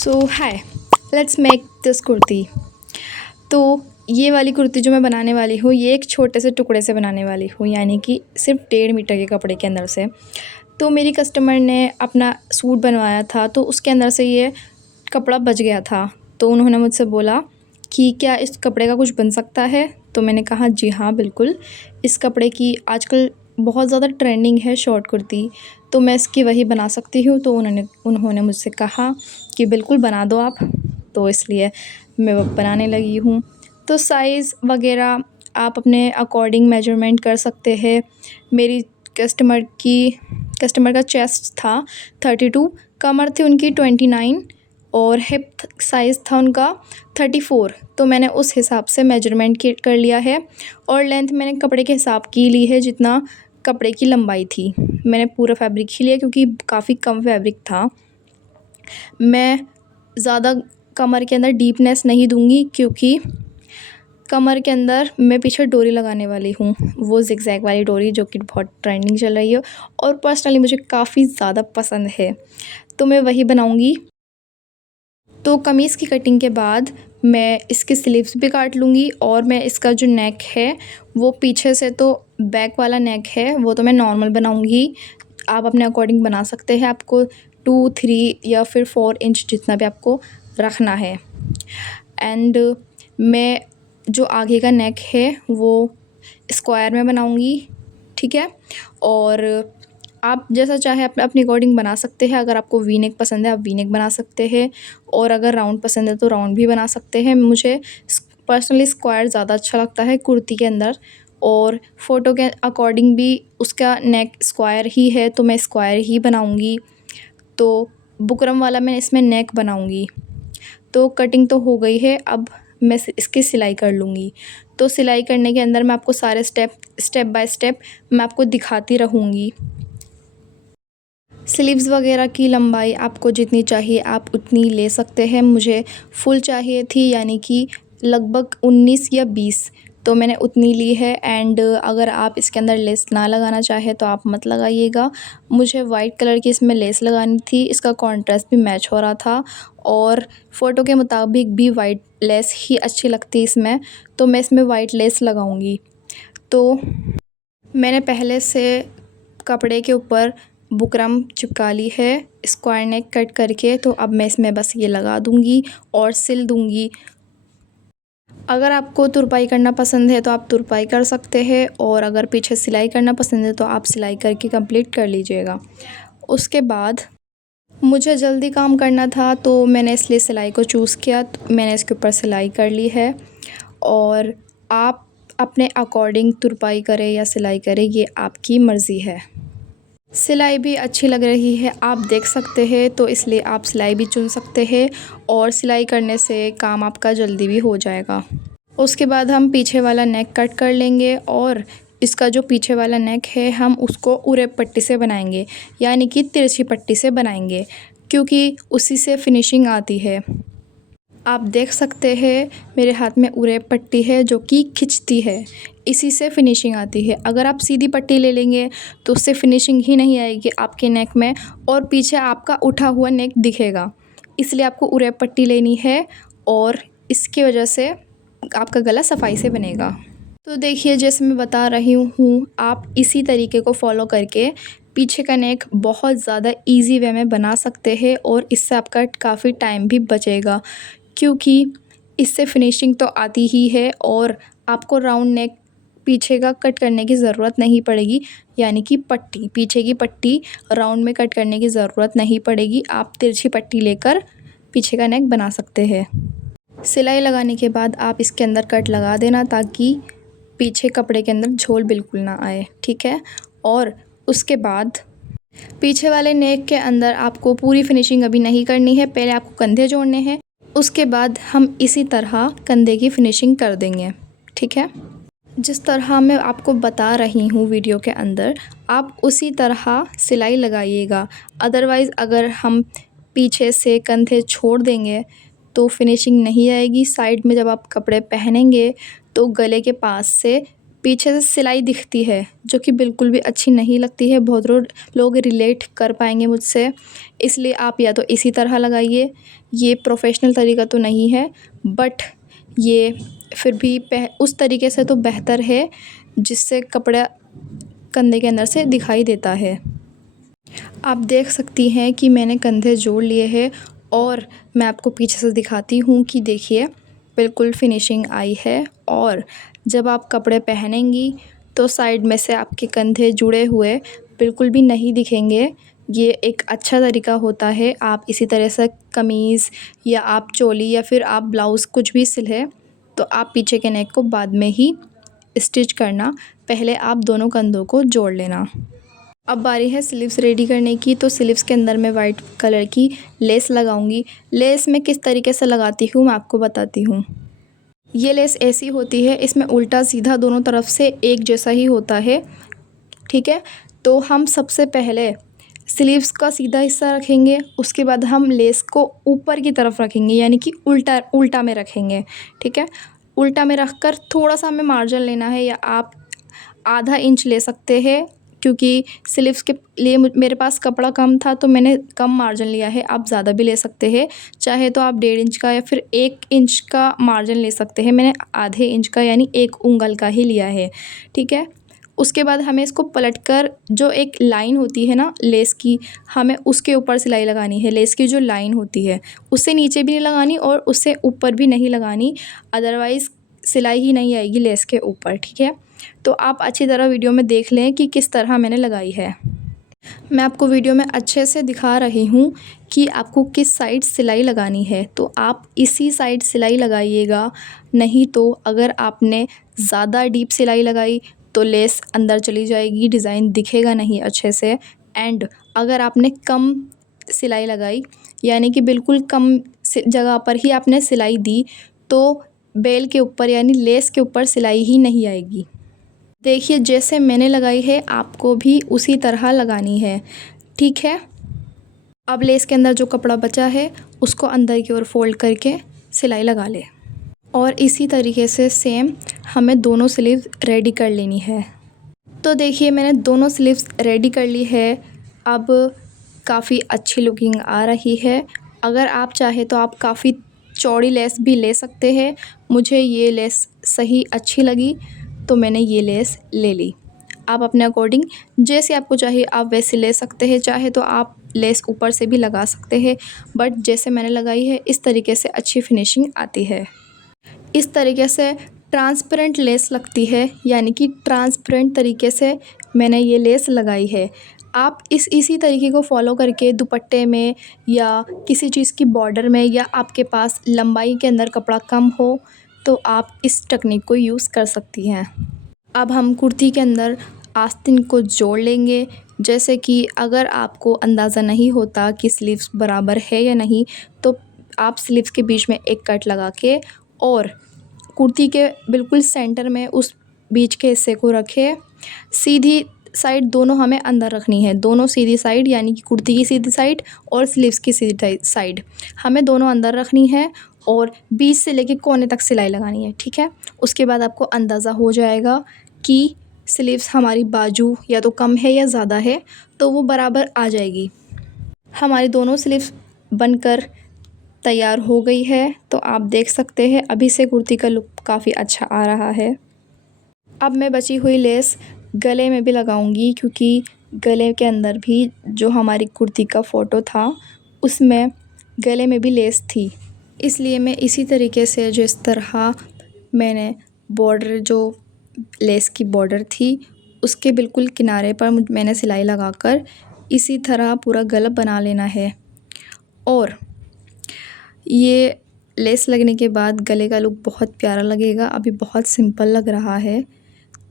So hi, let's make this kurti. तो ये वाली कुर्ती जो मैं बनाने वाली हूँ, ये एक छोटे से टुकड़े से बनाने वाली हूँ, यानी कि सिर्फ 1.5 मीटर के कपड़े के अंदर से। तो मेरी कस्टमर ने अपना सूट बनवाया था, तो उसके अंदर से ये कपड़ा बच गया था। तो उन्होंने मुझसे बोला कि क्या इस कपड़े का कुछ बन सकता है। तो मैंने कहा जी हाँ बिल्कुल, इस कपड़े की आजकल बहुत ज़्यादा ट्रेंडिंग है शॉर्ट कुर्ती, तो मैं इसकी वही बना सकती हूँ। तो उन्होंने मुझसे कहा कि बिल्कुल बना दो आप। तो इसलिए मैं वो बनाने लगी हूँ। तो साइज़ वगैरह आप अपने अकॉर्डिंग मेजरमेंट कर सकते हैं। मेरी कस्टमर का चेस्ट था 32, कमर थी उनकी 29 और हिप साइज़ था उनका 34। तो मैंने उस हिसाब से मेजरमेंट कर लिया है और लेंथ मैंने कपड़े के हिसाब की ली है, जितना कपड़े की लंबाई थी। मैंने पूरा फैब्रिक ही लिया क्योंकि काफ़ी कम फैब्रिक था। मैं ज़्यादा कमर के अंदर डीपनेस नहीं दूंगी क्योंकि कमर के अंदर मैं पीछे डोरी लगाने वाली हूँ, वो ज़िगज़ैग वाली डोरी जो कि बहुत ट्रेंडिंग चल रही है और पर्सनली मुझे काफ़ी ज़्यादा पसंद है, तो मैं वही बनाऊँगी। तो कमीज़ की कटिंग के बाद मैं इसकी स्लीव्स भी काट लूँगी और मैं इसका जो नेक है वो पीछे से, तो बैक वाला नेक है वो तो मैं नॉर्मल बनाऊँगी। आप अपने अकॉर्डिंग बना सकते हैं, आपको 2-3 या फिर 4 इंच जितना भी आपको रखना है। एंड मैं जो आगे का नेक है वो स्क्वायर में बनाऊँगी, ठीक है। और आप जैसा चाहे अपने अकॉर्डिंग बना सकते हैं। अगर आपको वी नेक पसंद है आप वी नेक बना सकते हैं, और अगर राउंड पसंद है तो राउंड भी बना सकते हैं। मुझे पर्सनली स्क्वायर ज़्यादा अच्छा लगता है कुर्ती के अंदर, और फ़ोटो के अकॉर्डिंग भी उसका नेक स्क्वायर ही है तो मैं स्क्वायर ही बनाऊँगी। तो बुकरम वाला मैं इसमें नेक बनाऊँगी। तो कटिंग तो हो गई है, अब मैं इसकी सिलाई कर लूँगी। तो सिलाई करने के अंदर मैं आपको सारे स्टेप बाय स्टेप मैं आपको दिखाती रहूँगी। स्लीव्स वगैरह की लंबाई आपको जितनी चाहिए आप उतनी ले सकते हैं। मुझे फुल चाहिए थी, यानी कि लगभग 19 या 20, तो मैंने उतनी ली है। एंड अगर आप इसके अंदर लेस ना लगाना चाहे तो आप मत लगाइएगा। मुझे वाइट कलर की इसमें लेस लगानी थी, इसका कॉन्ट्रास्ट भी मैच हो रहा था और फ़ोटो के मुताबिक भी वाइट लेस ही अच्छी लगती इसमें, तो मैं इसमें वाइट लेस लगाऊंगी। तो मैंने पहले से कपड़े के ऊपर बुकरम चिपका ली है स्क्वायर नेक कट करके, तो अब मैं इसमें बस ये लगा दूंगी और सिल दूंगी। अगर आपको तुरपाई करना पसंद है तो आप तुरपाई कर सकते हैं, और अगर पीछे सिलाई करना पसंद है तो आप सिलाई करके कंप्लीट कर लीजिएगा। उसके बाद मुझे जल्दी काम करना था तो मैंने इसलिए सिलाई को चूज़ किया, तो मैंने इसके ऊपर सिलाई कर ली है। और आप अपने अकॉर्डिंग तुरपाई करें या सिलाई करें, ये आपकी मर्ज़ी है। सिलाई भी अच्छी लग रही है, आप देख सकते हैं, तो इसलिए आप सिलाई भी चुन सकते हैं और सिलाई करने से काम आपका जल्दी भी हो जाएगा। उसके बाद हम पीछे वाला नेक कट कर लेंगे, और इसका जो पीछे वाला नेक है हम उसको उरेब पट्टी से बनाएंगे, यानी कि तिरछी पट्टी से बनाएंगे, क्योंकि उसी से फिनिशिंग आती है। आप देख सकते हैं मेरे हाथ में उरेब पट्टी है जो कि खिंचती है, इसी से फिनिशिंग आती है। अगर आप सीधी पट्टी ले लेंगे तो उससे फिनिशिंग ही नहीं आएगी आपके नेक में, और पीछे आपका उठा हुआ नेक दिखेगा। इसलिए आपको उरेब पट्टी लेनी है, और इसकी वजह से आपका गला सफाई से बनेगा। तो देखिए, जैसे मैं बता रही हूँ, आप इसी तरीके को फॉलो करके पीछे का नेक बहुत ज़्यादा इजी वे में बना सकते हैं, और इससे आपका काफ़ी टाइम भी बचेगा, क्योंकि इससे फिनिशिंग तो आती ही है और आपको राउंड नेक पीछे का कट करने की ज़रूरत नहीं पड़ेगी, यानी कि पीछे की पट्टी राउंड में कट करने की ज़रूरत नहीं पड़ेगी। आप तिरछी पट्टी लेकर पीछे का नेक बना सकते हैं। सिलाई लगाने के बाद आप इसके अंदर कट लगा देना, ताकि पीछे कपड़े के अंदर झोल बिल्कुल ना आए, ठीक है। और उसके बाद पीछे वाले नेक के अंदर आपको पूरी फिनिशिंग अभी नहीं करनी है, पहले आपको कंधे जोड़ने हैं, उसके बाद हम इसी तरह कंधे की फिनिशिंग कर देंगे, ठीक है। जिस तरह मैं आपको बता रही हूँ वीडियो के अंदर, आप उसी तरह सिलाई लगाइएगा। अदरवाइज़ अगर हम पीछे से कंधे छोड़ देंगे तो फिनिशिंग नहीं आएगी। साइड में जब आप कपड़े पहनेंगे तो गले के पास से पीछे से सिलाई दिखती है, जो कि बिल्कुल भी अच्छी नहीं लगती है। बहुत लोग रिलेट कर पाएंगे मुझसे, इसलिए आप या तो इसी तरह लगाइए। ये प्रोफेशनल तरीका तो नहीं है, बट ये फिर भी उस तरीके से तो बेहतर है जिससे कपड़ा कंधे के अंदर से दिखाई देता है। आप देख सकती हैं कि मैंने कंधे जोड़ लिए हैं और मैं आपको पीछे से दिखाती हूँ कि देखिए बिल्कुल फिनिशिंग आई है। और जब आप कपड़े पहनेंगी तो साइड में से आपके कंधे जुड़े हुए बिल्कुल भी नहीं दिखेंगे। ये एक अच्छा तरीका होता है। आप इसी तरह से कमीज़ या आप चोली या फिर आप ब्लाउज़ कुछ भी सिले तो आप पीछे के नेक को बाद में ही स्टिच करना, पहले आप दोनों कंधों को जोड़ लेना। अब बारी है स्लीव्स रेडी करने की। तो स्लीव्स के अंदर मैं वाइट कलर की लेस लगाऊंगी। लेस मैं किस तरीके से लगाती हूँ मैं आपको बताती हूँ। ये लेस ऐसी होती है, इसमें उल्टा सीधा दोनों तरफ से एक जैसा ही होता है, ठीक है। तो हम सबसे पहले स्लीव्स का सीधा हिस्सा रखेंगे, उसके बाद हम लेस को ऊपर की तरफ रखेंगे, यानी कि उल्टा उल्टा में रखेंगे, ठीक है। उल्टा में रख कर थोड़ा सा हमें मार्जिन लेना है, या आप आधा इंच ले सकते हैं, क्योंकि स्लीव्स के लिए मेरे पास कपड़ा कम था तो मैंने कम मार्जिन लिया है। आप ज़्यादा भी ले सकते हैं, चाहे तो आप 1.5 इंच का या फिर 1 इंच का मार्जिन ले सकते हैं। मैंने आधे इंच का यानी 1 उंगल का ही लिया है, ठीक है। उसके बाद हमें इसको पलटकर जो एक लाइन होती है ना लेस की, हमें उसके ऊपर सिलाई लगानी है। लेस की जो लाइन होती है उससे नीचे भी नहीं लगानी और उससे ऊपर भी नहीं लगानी, अदरवाइज़ सिलाई ही नहीं आएगी लेस के ऊपर, ठीक है। तो आप अच्छी तरह वीडियो में देख लें कि किस तरह मैंने लगाई है। मैं आपको वीडियो में अच्छे से दिखा रही हूँ कि आपको किस साइड सिलाई लगानी है, तो आप इसी साइड सिलाई लगाइएगा। नहीं तो अगर आपने ज़्यादा डीप सिलाई लगाई तो लेस अंदर चली जाएगी, डिज़ाइन दिखेगा नहीं अच्छे से। एंड अगर आपने कम सिलाई लगाई, यानी कि बिल्कुल कम जगह पर ही आपने सिलाई दी, तो बेल के ऊपर यानी लेस के ऊपर सिलाई ही नहीं आएगी। देखिए जैसे मैंने लगाई है आपको भी उसी तरह लगानी है, ठीक है। अब लेस के अंदर जो कपड़ा बचा है उसको अंदर की ओर फोल्ड करके सिलाई लगा ले, और इसी तरीके से सेम हमें दोनों स्लीव्स रेडी कर लेनी है। तो देखिए मैंने दोनों स्लीव्स रेडी कर ली है। अब काफ़ी अच्छी लुकिंग आ रही है। अगर आप चाहे तो आप काफ़ी चौड़ी लेस भी ले सकते हैं। मुझे ये लेस सही अच्छी लगी तो मैंने ये लेस ले ली। आप अपने अकॉर्डिंग जैसे आपको चाहिए आप वैसे ले सकते हैं, चाहे तो आप लेस ऊपर से भी लगा सकते हैं, बट जैसे मैंने लगाई है इस तरीके से अच्छी फिनिशिंग आती है। इस तरीके से ट्रांसपेरेंट लेस लगती है, यानी कि ट्रांसपेरेंट तरीके से मैंने ये लेस लगाई है। आप इसी तरीके को फॉलो करके दुपट्टे में या किसी चीज़ की बॉर्डर में, या आपके पास लंबाई के अंदर कपड़ा कम हो तो आप इस टेक्निक को यूज़ कर सकती हैं। अब हम कुर्ती के अंदर आस्तीन को जोड़ लेंगे। जैसे कि अगर आपको अंदाज़ा नहीं होता कि स्लीव्स बराबर है या नहीं, तो आप स्लीव्स के बीच में एक कट लगा के और कुर्ती के बिल्कुल सेंटर में उस बीच के हिस्से को रखें। सीधी साइड दोनों हमें अंदर रखनी है, दोनों सीधी साइड, यानी कि कुर्ती की सीधी साइड और स्लीव्स की सीधी साइड हमें दोनों अंदर रखनी है, और बीच से लेके कोने तक सिलाई लगानी है, ठीक है। उसके बाद आपको अंदाज़ा हो जाएगा कि स्लीव्स हमारी बाजू या तो कम है या ज़्यादा है, तो वो बराबर आ जाएगी। हमारी दोनों स्लीव्स बनकर तैयार हो गई है, तो आप देख सकते हैं अभी से कुर्ती का लुक काफ़ी अच्छा आ रहा है। अब मैं बची हुई लेस गले में भी लगाऊंगी, क्योंकि गले के अंदर भी जो हमारी कुर्ती का फ़ोटो था उसमें गले में भी लेस थी, इसलिए मैं इसी तरीके से जिस तरह मैंने बॉर्डर जो लेस की बॉर्डर थी उसके बिल्कुल किनारे पर मैंने सिलाई लगाकर इसी तरह पूरा गला बना लेना है। और ये लेस लगने के बाद गले का लुक बहुत प्यारा लगेगा। अभी बहुत सिंपल लग रहा है,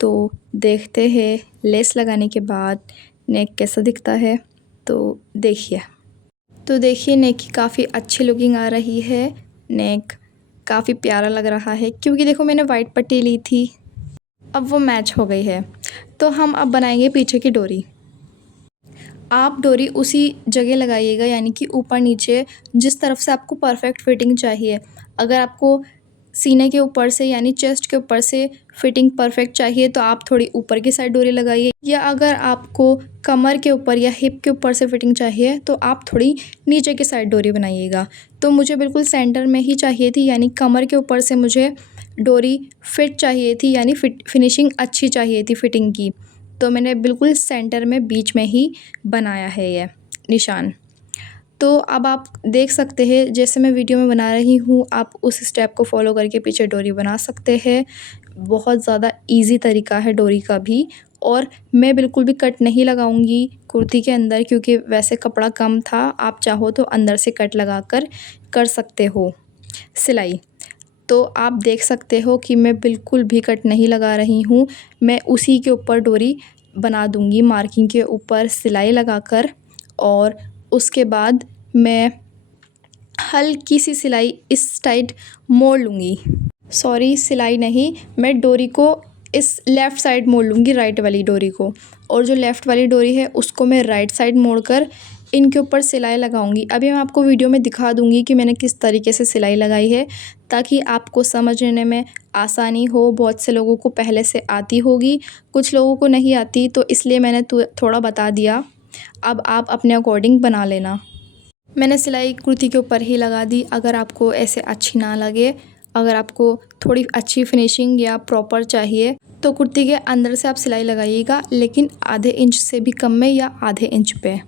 तो देखते हैं लेस लगाने के बाद नेक कैसा दिखता है। तो देखिए नेक की काफ़ी अच्छी लुकिंग आ रही है। नेक काफ़ी प्यारा लग रहा है, क्योंकि देखो मैंने वाइट पट्टी ली थी, अब वो मैच हो गई है। तो हम अब बनाएंगे पीछे की डोरी। आप डोरी उसी जगह लगाइएगा, यानी कि ऊपर नीचे जिस तरफ से आपको परफेक्ट फिटिंग चाहिए। अगर आपको सीने के ऊपर से यानी चेस्ट के ऊपर से फिटिंग परफेक्ट चाहिए तो आप थोड़ी ऊपर की साइड डोरी लगाइए, या अगर आपको कमर के ऊपर या हिप के ऊपर से फिटिंग चाहिए तो आप थोड़ी नीचे की साइड डोरी बनाइएगा। तो मुझे बिल्कुल सेंटर में ही चाहिए थी, यानी कमर के ऊपर से मुझे डोरी फिट चाहिए थी, यानी फिनिशिंग अच्छी चाहिए थी फिटिंग की। तो मैंने बिल्कुल सेंटर में बीच में ही बनाया है ये निशान। तो अब आप देख सकते हैं जैसे मैं वीडियो में बना रही हूँ, आप उस स्टेप को फॉलो करके पीछे डोरी बना सकते हैं। बहुत ज़्यादा इजी तरीका है डोरी का भी। और मैं बिल्कुल भी कट नहीं लगाऊंगी कुर्ती के अंदर, क्योंकि वैसे कपड़ा कम था। आप चाहो तो अंदर से कट लगा कर सकते हो सिलाई। तो आप देख सकते हो कि मैं बिल्कुल भी कट नहीं लगा रही हूँ, मैं उसी के ऊपर डोरी बना दूँगी, मार्किंग के ऊपर सिलाई लगाकर। और उसके बाद मैं हल्की सी सिलाई इस साइड मोड़ लूँगी, सॉरी सिलाई नहीं, मैं डोरी को इस लेफ़्ट साइड मोड़ लूँगी, राइट वाली डोरी को। और जो लेफ़्ट वाली डोरी है उसको मैं राइट साइड मोड़कर इनके ऊपर सिलाई लगाऊंगी। अभी मैं आपको वीडियो में दिखा दूंगी कि मैंने किस तरीके से सिलाई लगाई है, ताकि आपको समझने में आसानी हो। बहुत से लोगों को पहले से आती होगी, कुछ लोगों को नहीं आती, तो इसलिए मैंने थोड़ा बता दिया। अब आप अपने अकॉर्डिंग बना लेना। मैंने सिलाई कुर्ती के ऊपर ही लगा दी। अगर आपको ऐसे अच्छी ना लगे, अगर आपको थोड़ी अच्छी फिनिशिंग या प्रॉपर चाहिए तो कुर्ती के अंदर से आप सिलाई लगाइएगा, लेकिन आधे इंच से भी कम में या आधे इंच पे।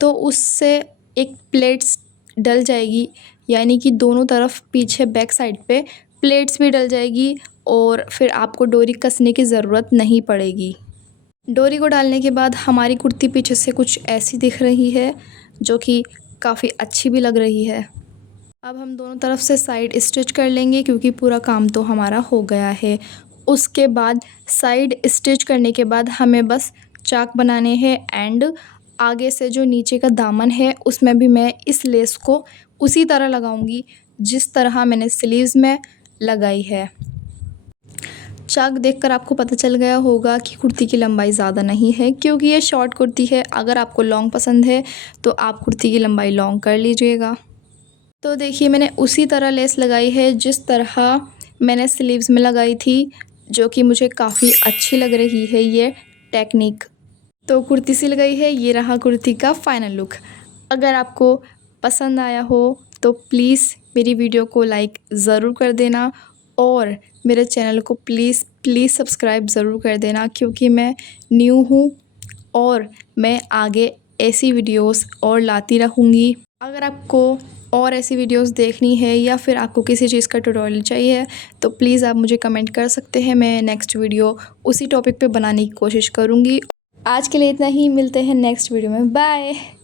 तो उससे एक प्लेट्स डल जाएगी, यानी कि दोनों तरफ पीछे बैक साइड पे प्लेट्स भी डल जाएगी, और फिर आपको डोरी कसने की ज़रूरत नहीं पड़ेगी। डोरी को डालने के बाद हमारी कुर्ती पीछे से कुछ ऐसी दिख रही है, जो कि काफ़ी अच्छी भी लग रही है। अब हम दोनों तरफ से साइड स्टिच कर लेंगे, क्योंकि पूरा काम तो हमारा हो गया है। उसके बाद साइड स्टिच करने के बाद हमें बस चाक बनाने हैं, एंड आगे से जो नीचे का दामन है उसमें भी मैं इस लेस को उसी तरह लगाऊंगी जिस तरह मैंने स्लीव्स में लगाई है। चाक देखकर आपको पता चल गया होगा कि कुर्ती की लंबाई ज़्यादा नहीं है, क्योंकि ये शॉर्ट कुर्ती है। अगर आपको लॉन्ग पसंद है तो आप कुर्ती की लंबाई लॉन्ग कर लीजिएगा। तो देखिए मैंने उसी तरह लेस लगाई है जिस तरह मैंने स्लीव्स में लगाई थी, जो कि मुझे काफ़ी अच्छी लग रही है ये टेक्निक। तो कुर्ती सिल गई है, ये रहा कुर्ती का फाइनल लुक। अगर आपको पसंद आया हो तो प्लीज़ मेरी वीडियो को लाइक ज़रूर कर देना, और मेरे चैनल को प्लीज़ सब्सक्राइब ज़रूर कर देना, क्योंकि मैं न्यू हूँ और मैं आगे ऐसी वीडियोस और लाती रहूँगी। अगर आपको और ऐसी वीडियोस देखनी है या फिर आपको किसी चीज़ का ट्यूटोरियल चाहिए तो प्लीज़ आप मुझे कमेंट कर सकते हैं। मैं नेक्स्ट वीडियो उसी टॉपिक पे बनाने की कोशिश करूँगी। आज के लिए इतना ही, मिलते हैं नेक्स्ट वीडियो में, बाय।